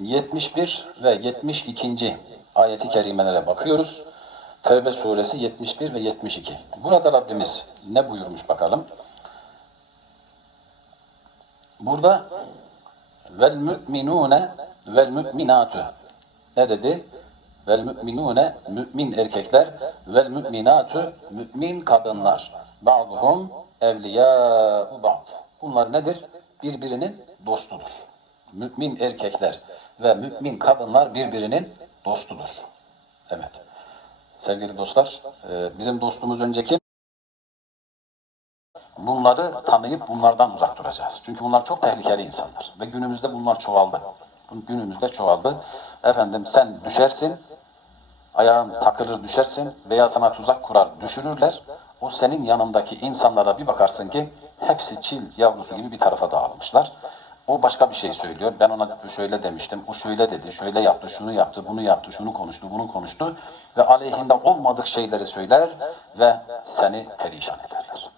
71 ve 72. ayeti kerimelere bakıyoruz. Tevbe suresi 71 ve 72. Burada Rabbimiz ne buyurmuş bakalım. Burada vel müminune vel müminatü ne dedi? Vel müminune mümin erkekler vel müminatü mümin kadınlar. Ba'duhum evliyâ'u ba'd. Bunlar nedir? Birbirinin dostudur. Mümin erkekler ve mümin kadınlar birbirinin dostudur. Evet. Sevgili dostlar, e, bizim dostumuz önceki bunları tanıyıp bunlardan uzak duracağız. Çünkü bunlar çok tehlikeli insanlar. Ve günümüzde bunlar çoğaldı. Günümüzde çoğaldı. Efendim sen düşersin, ayağın takılır düşersin veya sana tuzak kurar düşürürler. O senin yanındaki insanlara bir bakarsın ki hepsi çil yavrusu gibi bir tarafa dağılmışlar. O başka bir şey söylüyor. Ben ona şöyle demiştim. O şöyle dedi, şöyle yaptı, şunu yaptı, bunu yaptı, şunu konuştu, bunu konuştu. Ve aleyhinde olmadık şeyleri söyler ve seni perişan ederler.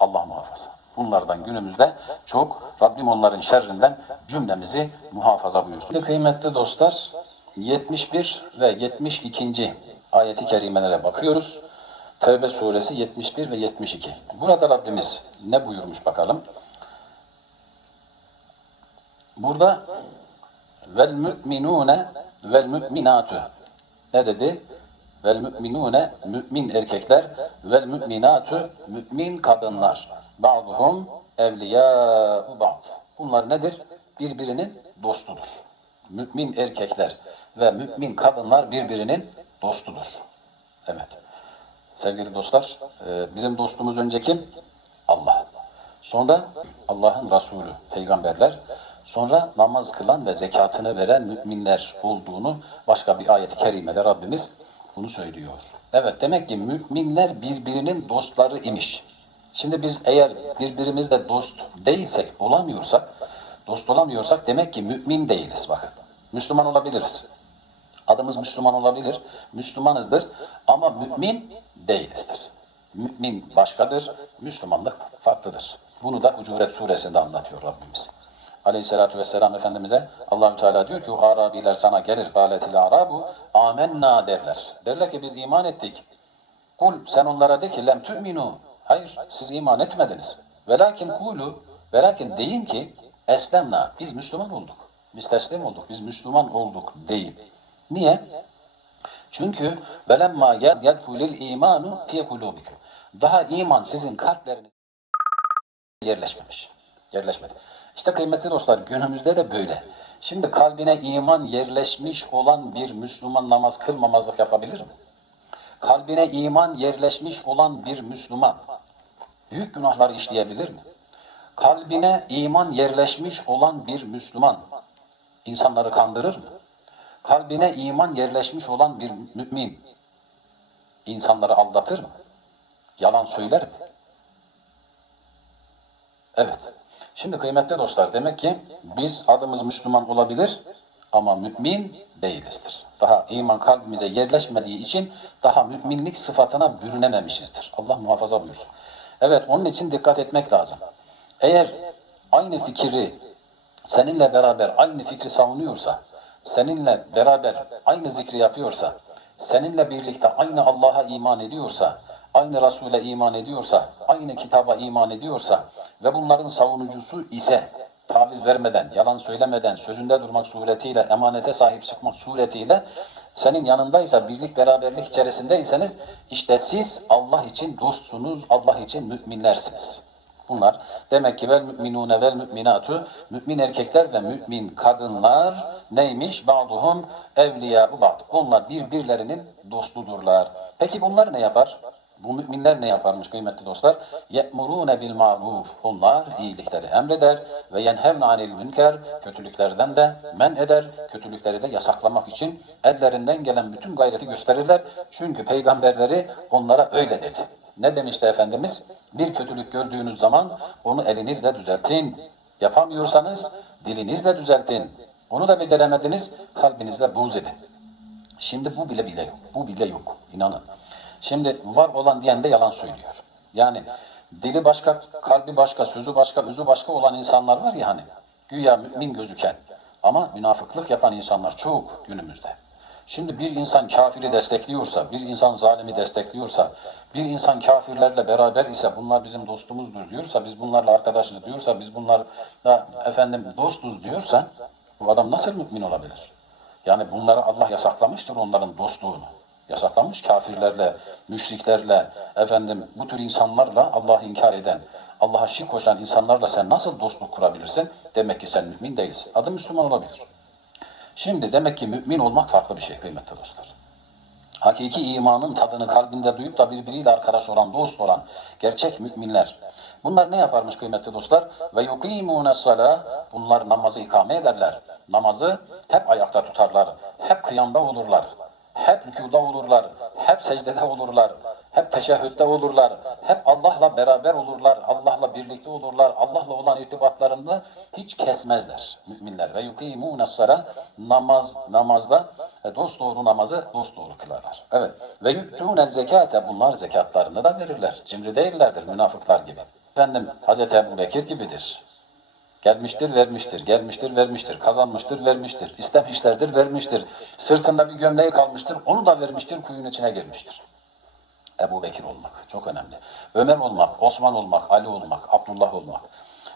Allah muhafaza. Bunlardan günümüzde çok Rabbim onların şerrinden cümlemizi muhafaza buyursun. Şimdi kıymetli dostlar 71 ve 72. ayeti kerimelere bakıyoruz. Tevbe suresi 71 ve 72. Burada Rabbimiz ne buyurmuş bakalım. Burada vel müminune vel müminatü ne dedi? Vel müminune mümin erkekler vel müminatü mümin kadınlar. Ba'duhum evliyâ'u ba'd. Bunlar nedir? Birbirinin dostudur. Mümin erkekler ve mümin kadınlar birbirinin dostudur. Evet. Sevgili dostlar, e, bizim dostumuz önce kim? Allah. Sonra Allah'ın Resulü, peygamberler. Sonra namaz kılan ve zekatını veren müminler olduğunu başka bir ayet-i kerimede Rabbimiz bunu söylüyor. Evet demek ki müminler birbirinin dostları imiş. Şimdi biz eğer birbirimizle dost değilsek, olamıyorsak, dost olamıyorsak demek ki mümin değiliz bakın. Müslüman olabiliriz. Adımız Müslüman olabilir. Müslümanızdır ama mümin değilizdir. Mümin başkadır, Müslümanlık farklıdır. Bunu da Hucuret suresinde anlatıyor Rabbimiz. Aleyhisselatü vesselam Efendimiz'e Allahü Teala diyor ki Arabiler sana gelir galetil arabu amenna derler. Derler ki biz iman ettik. Kul sen onlara de ki lem tu'minu. Hayır siz iman etmediniz. Velakin kulu velakin deyin ki eslemna biz Müslüman olduk. Biz teslim olduk. Biz Müslüman olduk değil. Niye? Çünkü velemma yedhulil imanu fi kulubikum. Daha iman sizin kalpleriniz yerleşmemiş. Yerleşmedi. İşte kıymetli dostlar günümüzde de böyle. Şimdi kalbine iman yerleşmiş olan bir Müslüman namaz kılmamazlık yapabilir mi? Kalbine iman yerleşmiş olan bir Müslüman büyük günahlar işleyebilir mi? Kalbine iman yerleşmiş olan bir Müslüman insanları kandırır mı? Kalbine iman yerleşmiş olan bir mümin insanları aldatır mı? Yalan söyler mi? Evet. Şimdi kıymetli dostlar demek ki biz adımız Müslüman olabilir ama mümin değilizdir. Daha iman kalbimize yerleşmediği için daha müminlik sıfatına bürünememişizdir. Allah muhafaza buyursun. Evet onun için dikkat etmek lazım. Eğer aynı fikri seninle beraber aynı fikri savunuyorsa, seninle beraber aynı zikri yapıyorsa, seninle birlikte aynı Allah'a iman ediyorsa, aynı Resul'e iman ediyorsa, aynı kitaba iman ediyorsa ve bunların savunucusu ise taviz vermeden, yalan söylemeden, sözünde durmak suretiyle, emanete sahip çıkmak suretiyle senin yanındaysa, birlik beraberlik içerisindeyseniz işte siz Allah için dostsunuz, Allah için müminlersiniz. Bunlar demek ki vel müminune vel müminatu mümin erkekler ve mümin kadınlar neymiş? Ba'duhum evliya ba'd. Onlar birbirlerinin dostudurlar. Peki bunlar ne yapar? Bu müminler ne yaparmış kıymetli dostlar? Ye'murune bil ma'ruf. Onlar iyilikleri emreder ve yenhevne anil münker. Kötülüklerden de men eder. Kötülükleri de yasaklamak için ellerinden gelen bütün gayreti gösterirler. Çünkü peygamberleri onlara öyle dedi. Ne demişti Efendimiz? Bir kötülük gördüğünüz zaman onu elinizle düzeltin. Yapamıyorsanız dilinizle düzeltin. Onu da beceremediniz, kalbinizle buğz edin. Şimdi bu bile bile yok. Bu bile yok. İnanın. Şimdi var olan diyen de yalan söylüyor. Yani dili başka, kalbi başka, sözü başka, özü başka olan insanlar var ya hani güya mümin gözüken Ama münafıklık yapan insanlar çok günümüzde. Şimdi bir insan kafiri destekliyorsa, bir insan zalimi destekliyorsa, bir insan kafirlerle beraber ise bunlar bizim dostumuzdur diyorsa, biz bunlarla arkadaşız diyorsa, biz bunlarla efendim dostuz diyorsa bu adam nasıl mümin olabilir? Yani bunları Allah yasaklamıştır onların dostluğunu. Yasaklamış kafirlerle, müşriklerle, efendim bu tür insanlarla Allah'ı inkar eden, Allah'a şirk koşan insanlarla sen nasıl dostluk kurabilirsin? Demek ki sen mümin değilsin. Adı Müslüman olabilir. Şimdi demek ki mümin olmak farklı bir şey kıymetli dostlar. Hakiki imanın tadını kalbinde duyup da birbiriyle arkadaş olan, dost olan gerçek müminler. Bunlar ne yaparmış kıymetli dostlar? Ve yukimune sala bunlar namazı ikame ederler. Namazı hep ayakta tutarlar. Hep kıyamda olurlar. Hep rükuda olurlar. Hep secdede olurlar. Hep teşehhütte olurlar. Hep Allah'la beraber olurlar. Allah'la birlikte olurlar. Allah'la olan irtibatlarını hiç kesmezler müminler. Ve yukimune sala namaz namazda e, dost doğru namazı dost doğru kılarlar. Evet. Ve yu'tûne zekate bunlar zekatlarını da verirler. Cimri değillerdir münafıklar gibi. Efendim Hazreti Ebu Bekir gibidir. Gelmiştir, vermiştir, gelmiştir, vermiştir, kazanmıştır, vermiştir, istemişlerdir, vermiştir. Sırtında bir gömleği kalmıştır, onu da vermiştir, kuyunun içine girmiştir. Ebu Bekir olmak çok önemli. Ömer olmak, Osman olmak, Ali olmak, Abdullah olmak,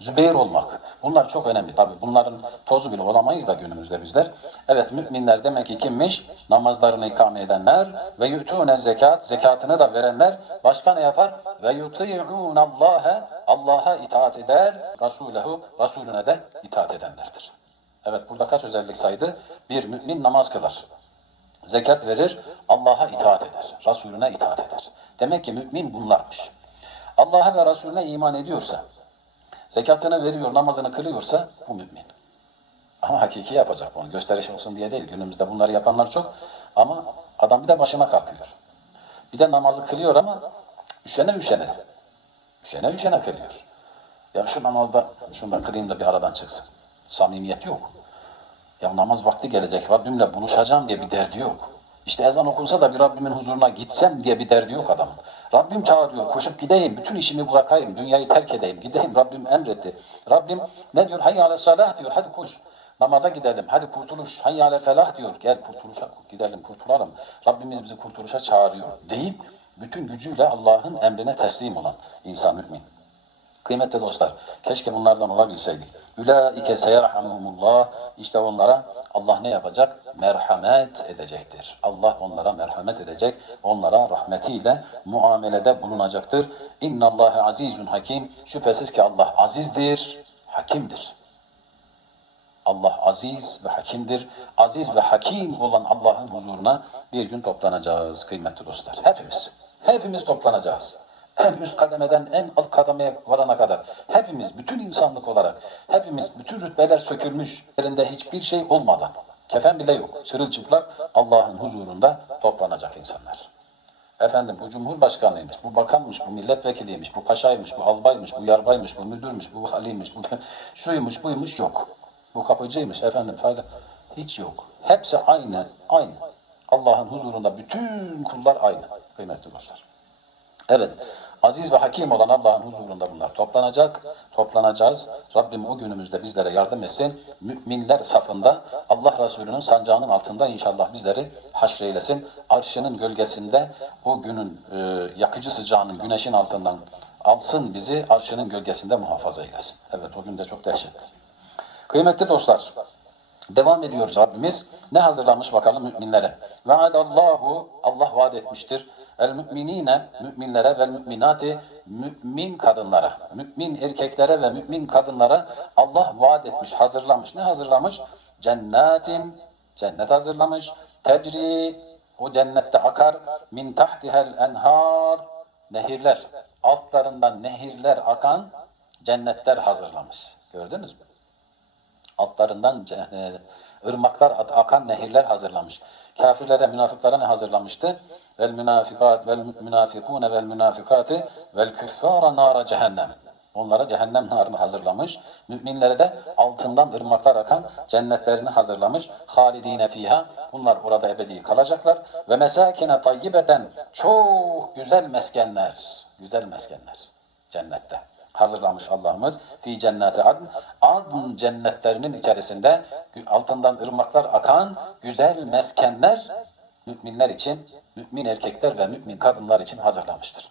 Zübeyir olmak. Bunlar çok önemli. Tabi bunların tozu bile olamayız da günümüzde bizler. Evet müminler demek ki kimmiş? Namazlarını ikame edenler ve yu'tûne zekat, zekatını da verenler. Başka ne yapar? Ve yuti'ûne Allah'e, Allah'a itaat eder, Resulehu, Resulüne de itaat edenlerdir. Evet burada kaç özellik saydı? Bir, mümin namaz kılar. Zekat verir, Allah'a itaat eder, Resulüne itaat eder. Demek ki mümin bunlarmış. Allah'a ve Resulüne iman ediyorsa, zekatını veriyor, namazını kılıyorsa bu mümin. Ama hakiki yapacak bunu. Gösteriş olsun diye değil. Günümüzde bunları yapanlar çok. Ama adam bir de başına kalkıyor. Bir de namazı kılıyor ama üşene üşene. Üşene üşene kılıyor. Ya şu namazda şunu da kılayım da bir aradan çıksın. Samimiyet yok. Ya namaz vakti gelecek. Rabbimle buluşacağım diye bir derdi yok. İşte ezan okunsa da bir Rabbimin huzuruna gitsem diye bir derdi yok adamın. Rabbim çağırıyor. Koşup gideyim. Bütün işimi bırakayım. Dünyayı terk edeyim. Gideyim. Rabbim emretti. Rabbim ne diyor? Hayya ale salah diyor. Hadi koş. Namaza gidelim. Hadi kurtuluş. Hayya ale felah diyor. Gel kurtuluşa gidelim. Kurtulalım. Rabbimiz bizi kurtuluşa çağırıyor. Deyip bütün gücüyle Allah'ın emrine teslim olan insan mümin. Kıymetli dostlar, keşke bunlardan olabilseydik. Ülaike seyerhamuhumullah. İşte onlara Allah ne yapacak? Merhamet edecektir. Allah onlara merhamet edecek. Onlara rahmetiyle muamelede bulunacaktır. İnnallâhe azizun hakim. Şüphesiz ki Allah azizdir, hakimdir. Allah aziz ve hakimdir. Aziz ve hakim olan Allah'ın huzuruna bir gün toplanacağız kıymetli dostlar. Hepimiz. Hepimiz toplanacağız. En üst kademeden en alt kademeye varana kadar. Hepimiz, bütün insanlık olarak, hepimiz, bütün rütbeler sökülmüş, yerinde hiçbir şey olmadan, kefen bile yok, sırılçıplak Allah'ın huzurunda toplanacak insanlar. Efendim bu cumhurbaşkanıymış, bu bakanmış, bu milletvekiliymiş, bu paşaymış, bu albaymış, bu yarbaymış, bu müdürmüş, bu valiymiş, bu şuymuş, buymuş yok. Bu kapıcıymış efendim fayda. Hiç yok. Hepsi aynı, aynı. Allah'ın huzurunda bütün kullar aynı kıymetli dostlar. Evet, aziz ve hakim olan Allah'ın huzurunda bunlar toplanacak, toplanacağız. Rabbim o günümüzde bizlere yardım etsin. Müminler safında Allah Resulü'nün sancağının altında inşallah bizleri haşreylesin. Arşının gölgesinde o günün e, yakıcı sıcağının güneşin altından alsın bizi arşının gölgesinde muhafaza eylesin. Evet o gün de çok dehşetli. Kıymetli dostlar, devam ediyoruz Rabbimiz. Ne hazırlamış bakalım müminlere? Ve adallahu Allah vaat etmiştir. El müminine müminlere ve müminati mümin kadınlara, mümin erkeklere ve mümin kadınlara Allah vaat etmiş, hazırlamış. Ne hazırlamış? Cennetin, cennet hazırlamış. Tecri, o cennette akar. Min tahtihel enhar, nehirler. Altlarından nehirler akan cennetler hazırlamış. Gördünüz mü? Altlarından e, ırmaklar akan nehirler hazırlamış. Kafirlere, münafıklara ne hazırlamıştı? Vel münafikat vel münafikune vel münafikati vel küffara nara cehennem. Onlara cehennem narını hazırlamış. Müminlere de altından ırmaklar akan cennetlerini hazırlamış. Halidine fiha. Bunlar orada ebedi kalacaklar. Ve mesakine tayyibeten çok güzel meskenler. Güzel meskenler cennette. Hazırlamış Allah'ımız. Fi cenneti adn. Adn cennetlerinin içerisinde altından ırmaklar akan güzel meskenler müminler için, mümin erkekler ve mümin kadınlar için hazırlamıştır.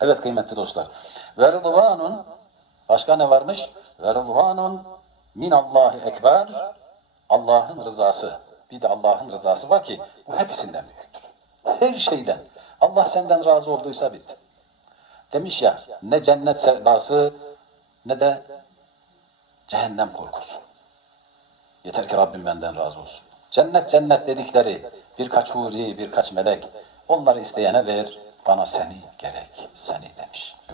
Evet kıymetli dostlar. Ve rıdvanun başka ne varmış? Ve rıdvanun minallahi ekber Allah'ın rızası. Bir de Allah'ın rızası var ki bu hepsinden büyüktür. Her şeyden. Allah senden razı olduysa bitti. Demiş ya ne cennet sevdası ne de cehennem korkusu. Yeter ki Rabbim benden razı olsun. Cennet cennet dedikleri birkaç huri, birkaç melek onları isteyene ver, bana seni gerek, seni demiş.